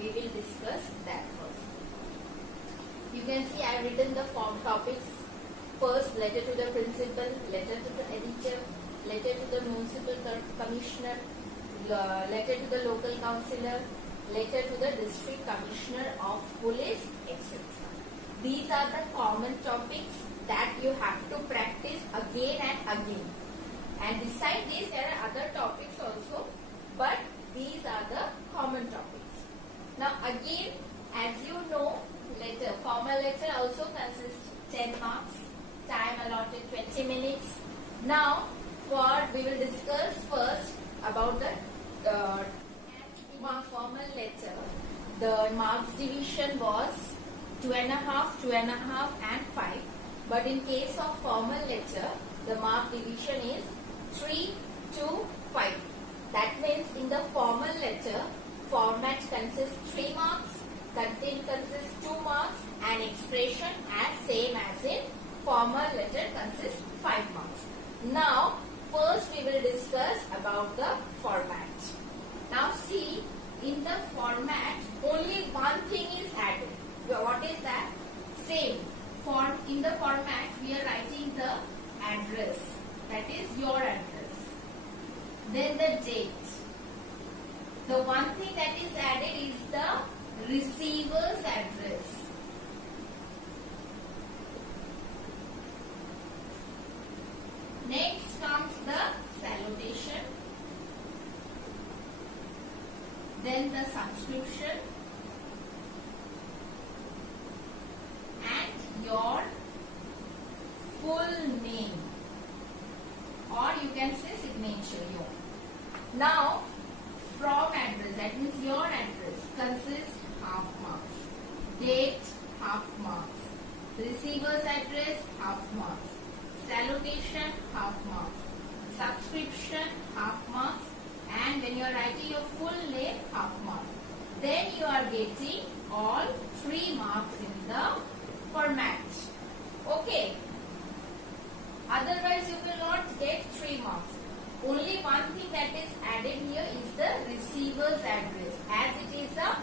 We will discuss that first. You can see I have written the form topics. First, letter to the principal, letter to the editor, letter to the municipal commissioner, letter to the local councillor, letter to the district commissioner of police, etc. These are the common topics that you have to practice again and again. And beside this, there are other topics also, but these are the common topics. Now again, as you know, letter, formal letter also consists 10 marks. Time allotted 20 minutes. Now, we will discuss first about the formal letter. The marks division was 2.5, 2.5 and 5. But in case of formal letter, the mark division is 3 to 5. That means in the formal letter, format consists 3 marks, content consists 2 marks and expression as same as in formal letter consists 5 marks. Now, first we will discuss about the format. Now see, in the format, only one thing is added. What is that? Same. In the format, we are writing the address. That is your address. Then the date. The one thing that is added is the receiver's address. Next comes the salutation, then the subscription and your full name, or you can say signature. Now, from address, that means your address, consists half marks, date half marks, receiver's address half marks, salutation half marks, subscription half marks, and when you are writing your full name half marks. Then you are getting all 3 marks in the format. Okay. Otherwise you will not get 3 marks. Only one thing that is added here is the receiver's address, as it is a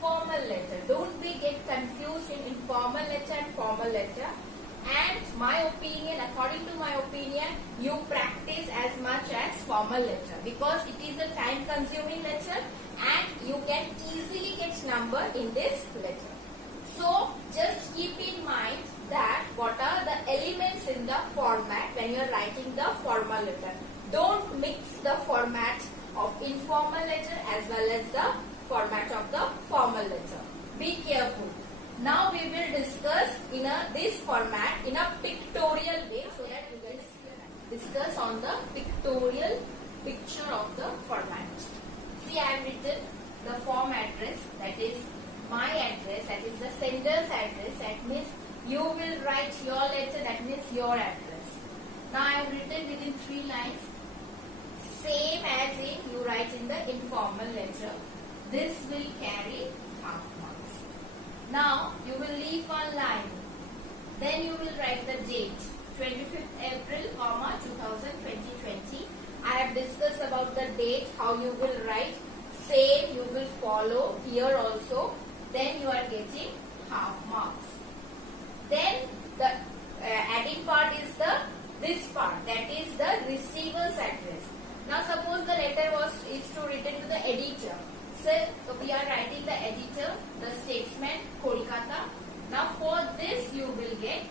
formal letter. Don't get confused in informal letter and formal letter. And my opinion, according to my opinion, you practice as much as formal letter, because it is a time consuming letter and you can easily get number in this letter. So just keep in mind that what are the elements in the format when you are writing the formal letter. Don't mix the format of informal letter as well as the format of the formal letter. Be careful. Now we will discuss in this format in a pictorial way, so that we will discuss on the pictorial picture of the format. See, I have written the form address, that is my address, that is the sender's address. That means you will write your letter, that means your address. Now I have written within 3 lines, same as in you write in the informal letter. This will carry half marks. Now you will leave 1 line. Then you will write the date, 25th April, 2020. I have discussed about the date, how you will write. Same you will follow here also. Then you are getting half marks. Then the adding part is this part, that is the receiver's address. Now suppose the letter is to written to the editor. So we are writing the editor, the statesman, Kolkata. Now for this you will get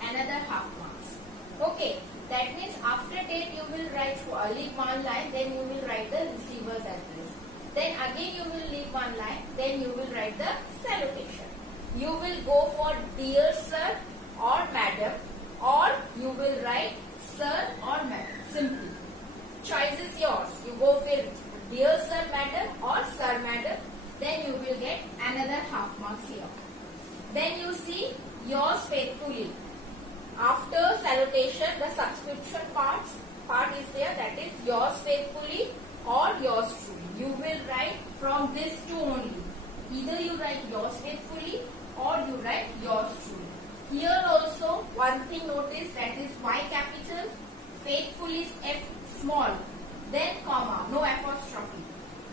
another half marks. Okay, that means after date you will write leave 1 line, then you will write the receiver's address. Then again you will leave 1 line, then you will write the salutation. You will go for dear sir or madam, or you will write sir or madam. Simple. Choice is yours. You go with dear sir madam or sir madam, then you will get another half marks here. Then you see yours faithfully. After salutation, the subscription part is there, that is yours faithfully or yours truly. You will write from this two only. Either you write yours faithfully or you write yours truly. Here also one thing notice, that is Y capital, faithful is F small, then comma, no apostrophe.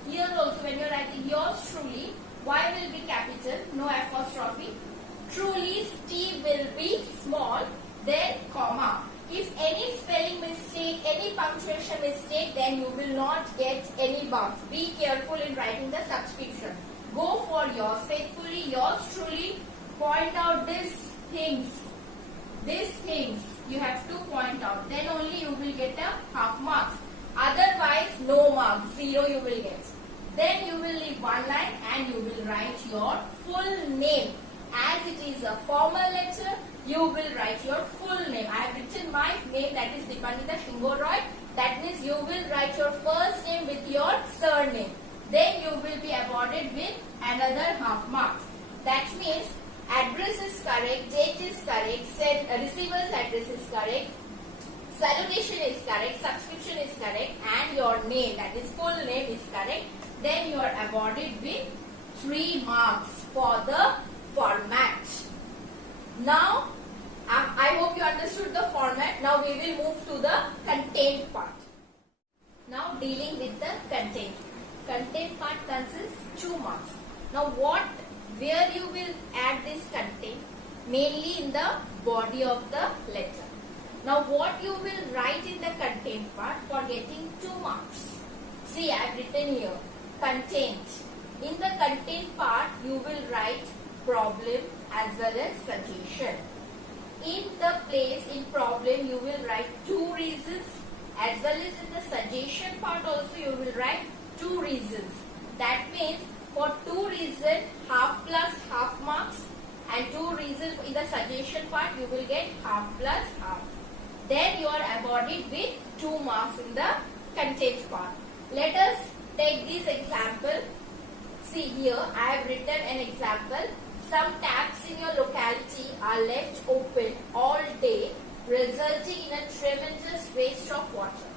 Here also when you are writing yours truly, Y will be capital, no apostrophe. Truly, T will be small, then comma. If any spelling mistake, any punctuation mistake, then you will not get any marks. Be careful in writing the subscription. Go for yours faithfully, yours truly. Point out these things. These things you have to point out. Then only you will get a half marks. Otherwise, no marks. 0 you will get. Then you will leave one line and you will write your full name. As it is a formal letter, you will write your full name. I have written my name, that is Dipandita Shingo Roy. That means you will write your first name with your surname. Then you will be awarded with another half marks. That means address is correct, date is correct, receiver's address is correct, salutation is correct, subscription is correct, and your name, that is full name, is correct. Then you are awarded with 3 marks for the format. Now, I hope you understood the format. Now we will move to the content part. Now dealing with the content. Content part consists 2 marks. Now where you will add this content? Mainly in the body of the letter. Now what you will write in the content part for getting 2 marks? See, I have written here, content. In the content part, you will write problem as well as suggestion. In the place, in problem, you will write 2 reasons, as well as in the suggestion part also you will write 2 reasons. That means for 2 reasons, half plus half marks, and 2 reasons in the suggestion part you will get half plus half. Then you are awarded with 2 marks in the content part. Let us take this example. See here, I have written an example. Some taps in your locality are left open all day, resulting in a tremendous waste of water.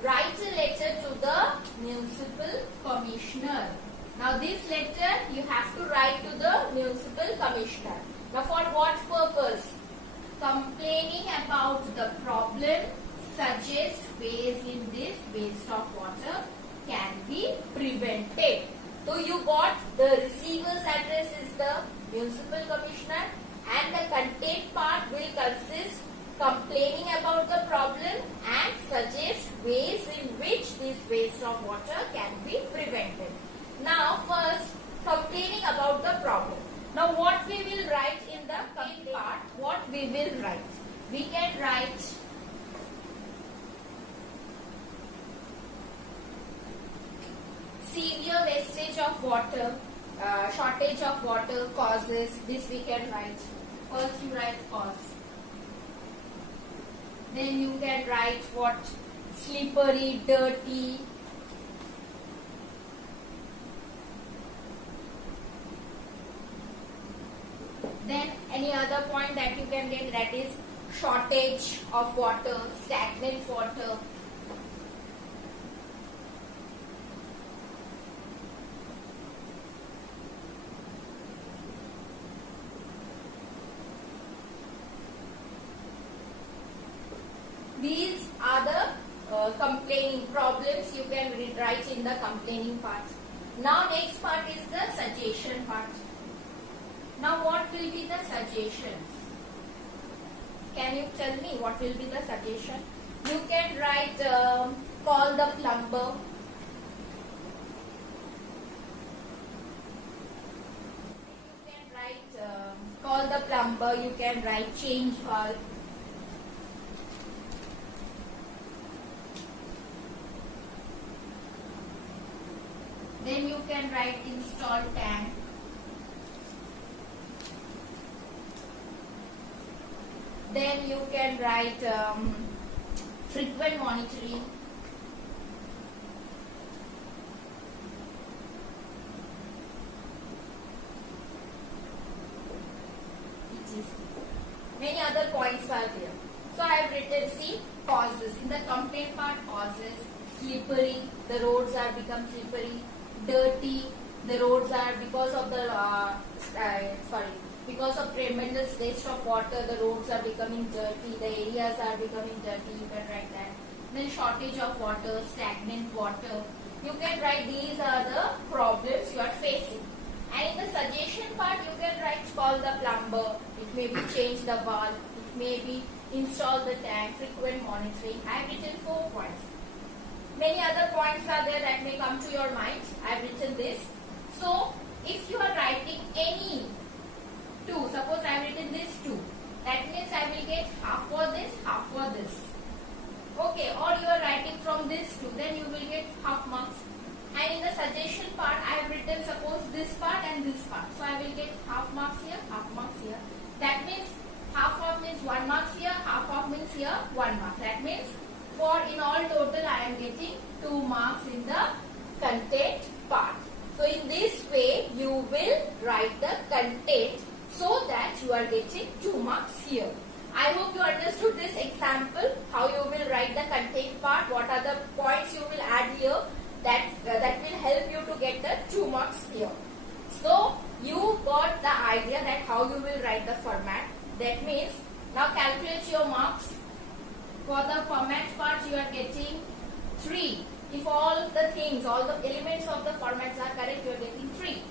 Write a letter to the municipal commissioner. Now this letter you have to write to the municipal commissioner. Now for what purpose? Complaining about the problem, suggest ways in this waste of water can be prevented. So you got the receiver's address is the municipal commissioner, and the content part will consist complaining about the problem and suggest ways in which this waste of water can be prevented. Now first, complaining about the problem. Now what we will write in the complaint part? What we will write? We can write severe wastage of water, shortage of water causes. This we can write. First you write cause. Then you can write what? Slippery, dirty. Then any other point that you can get, that is shortage of water, stagnant water. These are the complaining problems you can write in the complaining part. Now next part is the suggestion part. Now what will be the suggestions? Can you tell me what will be the suggestion? You can write call the plumber. You can write call the plumber. You can write change bulb. Then you can write install tank. Then you can write frequent monitoring. Many other points are there. So I have written, see, causes. In the complaint part, causes. Slippery, the roads are become slippery. Dirty, the roads are because of the because of tremendous waste of water, the roads are becoming dirty, the areas are becoming dirty. You can write that. Then shortage of water, stagnant water. You can write these are the problems you are facing. And suggestion part you can write call the plumber, it may be change the bulb, it may be install the tank, frequent monitoring. I have written 4 points. Many other points are there that may come to your mind. I have written this. So if you are writing any 2, suppose I have written this 2, that means I will get half for this, half for this. Okay, or you are writing from this 2, then you will get half marks. And in the suggestion part, I have written suppose this part and this part. So I will get half marks here, half marks here. That means half of means 1 marks here, half of means here 1 mark. That means for in all total I am getting 2 marks in the content part. So in this way you will write the content so that you are getting 2 marks here. I hope you understood this example, how you will write the content part, what are the points you will add here that will help you to get the 2 marks here. So you got the idea that how you will write the format. That means now calculate your marks. For the format part you are getting 3. If all the things, all the elements of the formats are correct, you are getting 3.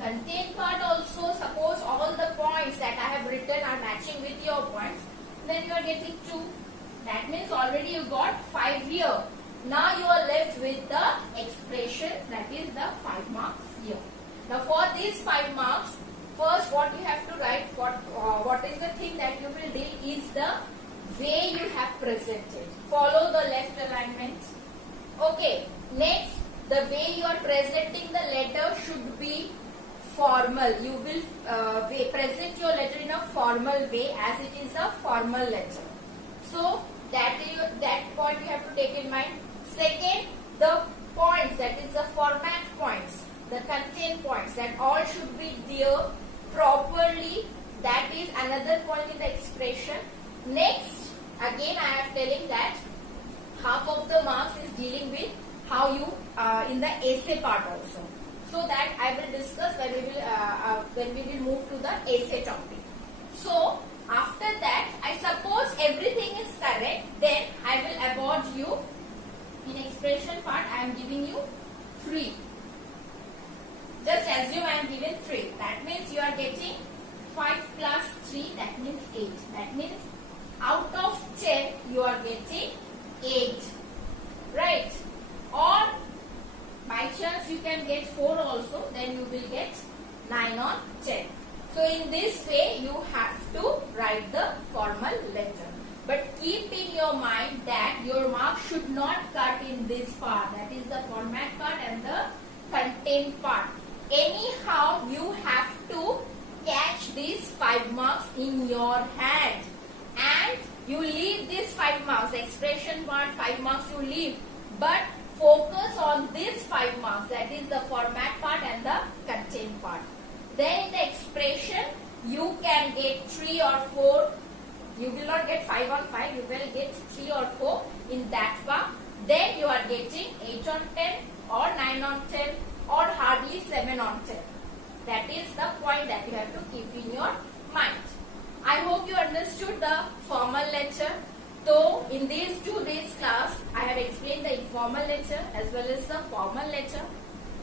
Content part also, suppose all the points that I have written are matching with your points, then you are getting 2. That means already you got 5 here. Now you are left with the expression, that is the 5 marks here. Now for these 5 marks, first what you have to write, what is the thing that you will do is the way you have presented. Follow the left alignment. Okay, next the way you are presenting the letter should be formal. You will present your letter in a formal way as it is a formal letter. So that point you have to take in mind. Second, the points, that is the format points, the content points, that all should be there properly. That is another point in the expression. Next, again I am telling that half of the marks is dealing with how you in the essay part also. So that I will discuss when we will move to the essay topic. So after that, I suppose everything is correct, then I will award you in expression part. I am giving you 3. Just assume I am given 3. That means you are getting 5 plus 3. That means 8. That means out of 10 you are getting 8. Right? Or by chance you can get 4 also, then you will get 9 on 10. So in this way you have to write the formal letter. But keep in your mind that your mark should not cut in this part, that is the format part and the content part. Anyhow you have to catch these 5 marks in your hand and you leave these 5 marks, expression part 5 marks you leave, but focus on these 5 marks, that is the format part and the content part. Then in the expression you can get 3 or 4. You will not get 5 on 5, you will get 3 or 4 in that part. Then you are getting 8 on 10 or 9 on 10 or hardly 7 on 10. That is the point that you have to keep in your mind. I hope you understood the formal letter. So in these 2 days class, I have explained the informal letter as well as the formal letter.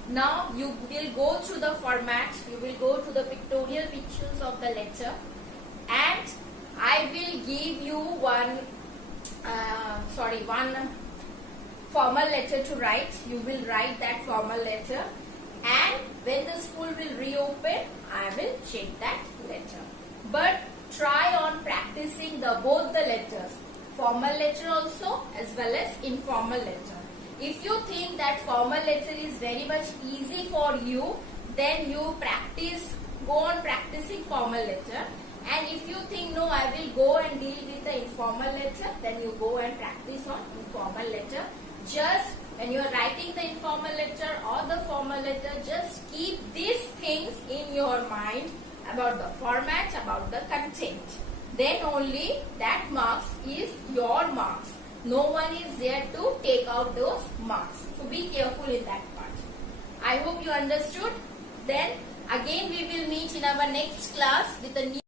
Now you will go through the format, you will go to the pictorial pictures of the letter, and I will give you one formal letter to write. You will write that formal letter, and when the school will reopen, I will check that letter. But try on practicing both the letters, formal letter also as well as informal letter. If you think that formal letter is very much easy for you, then you go on practicing formal letter. And if you think no, I will go and deal with the informal letter, then you go and practice on informal letter. Just when you are writing the informal letter or the formal letter, just keep these things in your mind about the format, about the content. Then only that marks is your marks. No one is there to take out those marks. So be careful in that part. I hope you understood. Then again we will meet in our next class with a new